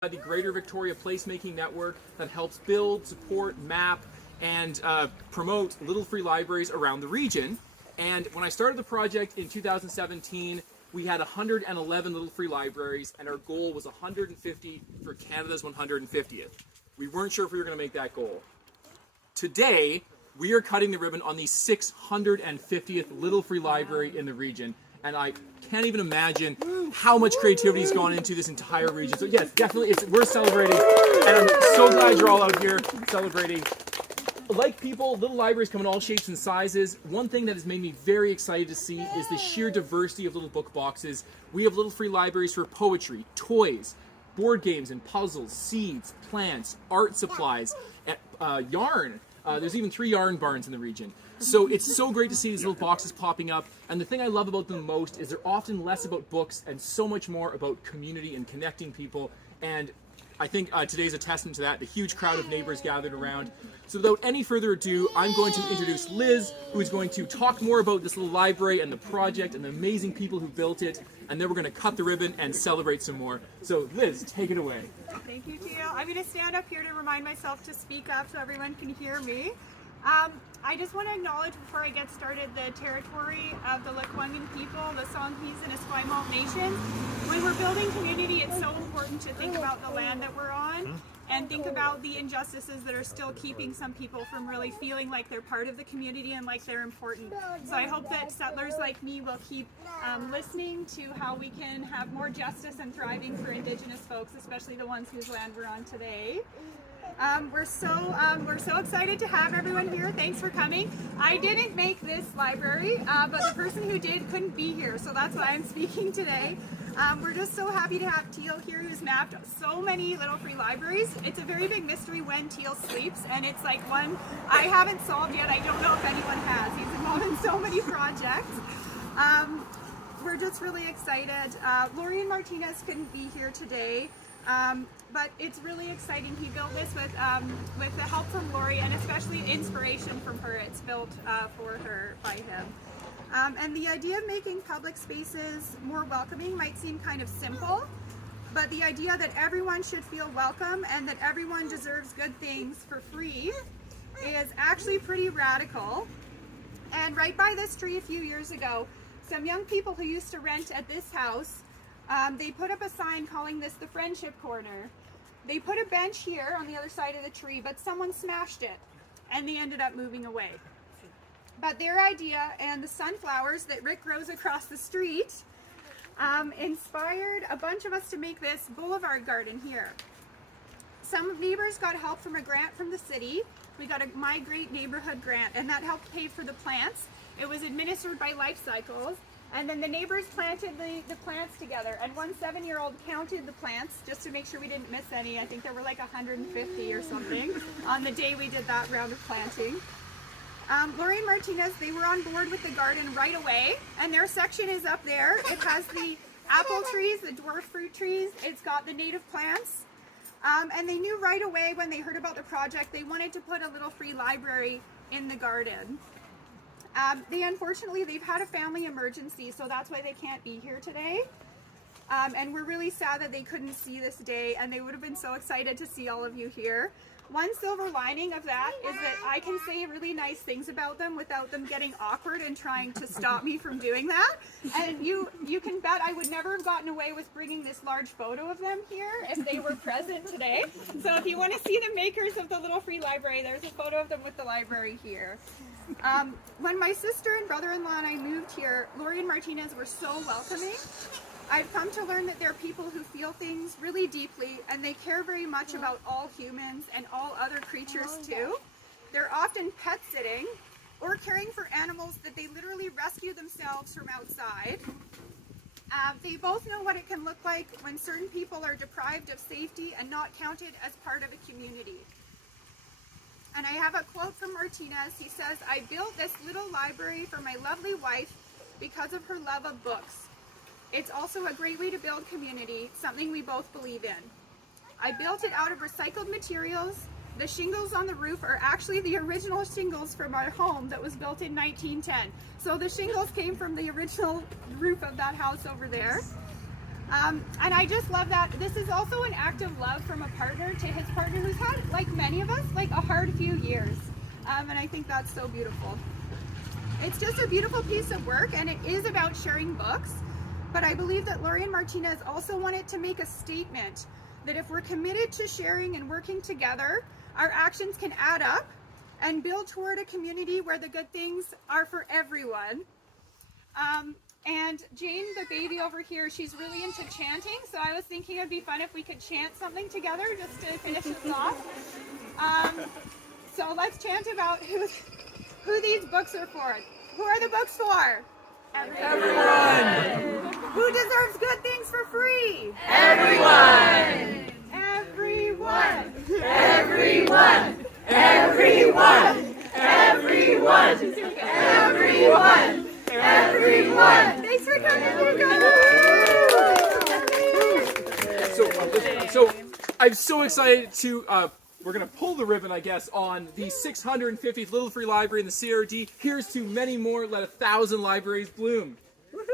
The Greater Victoria Placemaking Network that helps build, support, map, and promote little free libraries around the region. And when I started the project in 2017, we had 111 little free libraries, and our goal was 150 for Canada's 150th. We weren't sure if we were going to make that goal. Today, we are cutting the ribbon on the 650th little free library in the region, and I can't even imagine how much creativity has gone into this entire region. So yes, definitely, we're celebrating, and I'm so glad you're all out here celebrating. Like people, little libraries come in all shapes and sizes. One thing that has made me very excited to see is the sheer diversity of little book boxes. We have little free libraries for poetry, toys, board games and puzzles, seeds, plants, art supplies, yarn. There's even 3 yarn barns in the region. So it's so great to see these little boxes popping up. And the thing I love about them most is they're often less about books and so much more about community and connecting people. And I think today's a testament to that, the huge crowd of neighbors gathered around. So without any further ado, I'm going to introduce Liz, who is going to talk more about this little library and the project and the amazing people who built it. And then we're going to cut the ribbon and celebrate some more. So Liz, take it away. Thank you, Teal. I'm going to stand up here to remind myself to speak up so everyone can hear me. I just want to acknowledge before I get started the territory of the Lekwungen people, the Songhees and Esquimalt nations. When we're building community, it's so important to think about the land that we're on and think about the injustices that are still keeping some people from really feeling like they're part of the community and like they're important. So I hope that settlers like me will keep listening to how we can have more justice and thriving for Indigenous folks, especially the ones whose land we're on today. We're so excited to have everyone here. Thanks for coming. I didn't make this library, but the person who did couldn't be here, so that's why I'm speaking today. We're just so happy to have Teal here, who's mapped so many little free libraries. It's a very big mystery when Teal sleeps, and it's like one I haven't solved yet. I don't know if anyone has. He's involved in so many projects. We're just really excited. Lori and Marthinus couldn't be here today. But it's really exciting. He built this with the help from Lori and especially inspiration from her. It's built for her by him. And the idea of making public spaces more welcoming might seem kind of simple, but the idea that everyone should feel welcome and that everyone deserves good things for free is actually pretty radical. And right by this tree a few years ago, some young people who used to rent at this house, they put up a sign calling this the Friendship Corner. They put a bench here on the other side of the tree, but someone smashed it and they ended up moving away. But their idea and the sunflowers that Rick grows across the street inspired a bunch of us to make this boulevard garden here. Some neighbors got help from a grant from the city. We got a My Great Neighborhood grant, and that helped pay for the plants. It was administered by Life Cycles. And then the neighbors planted the plants together, and one 7-year-old counted the plants just to make sure we didn't miss any. I think there were like 150 or something on the day we did that round of planting. Lori and Marthinus, they were on board with the garden right away, and their section is up there. It has the apple trees, the dwarf fruit trees, it's got the native plants, and they knew right away when they heard about the project they wanted to put a little free library in the garden. Unfortunately, they've had a family emergency, so that's why they can't be here today. And we're really sad that they couldn't see this day, and they would have been so excited to see all of you here. One silver lining of that is that I can say really nice things about them without them getting awkward and trying to stop me from doing that. And you can bet I would never have gotten away with bringing this large photo of them here if they were present today. So if you want to see the makers of the Little Free Library, there's a photo of them with the library here. When my sister and brother-in-law and I moved here, Lori and Marthinus were so welcoming. I've come to learn that they're people who feel things really deeply, and they care very much about all humans and all other creatures too. They're often pet sitting or caring for animals that they literally rescue themselves from outside. They both know what it can look like when certain people are deprived of safety and not counted as part of a community. And I have a quote from Marthinus. He says, "I built this little library for my lovely wife because of her love of books. It's also a great way to build community, something we both believe in. I built it out of recycled materials. The shingles on the roof are actually the original shingles from our home that was built in 1910. So the shingles came from the original roof of that house over there. And I just love that. This is also an act of love from a partner to his partner who's had, like many of us, like a hard few years. And I think that's so beautiful. It's just a beautiful piece of work, and it is about sharing books. But I believe that Laurie and Marthinus also wanted to make a statement that if we're committed to sharing and working together, our actions can add up and build toward a community where the good things are for everyone. And Jane, the baby over here, she's really into chanting, so I was thinking it'd be fun if we could chant something together just to finish this off. So let's chant about who these books are for. Who are the books for? Everyone! Who deserves good things for free? Everyone! Everyone! Everyone! Everyone! Everyone! Everyone! Everyone! Thanks for coming, you guys! So I'm so excited to, we're going to pull the ribbon, I guess, on the 650th Little Free Library in the CRD. Here's to many more. Let 1,000 libraries bloom. Woohoo!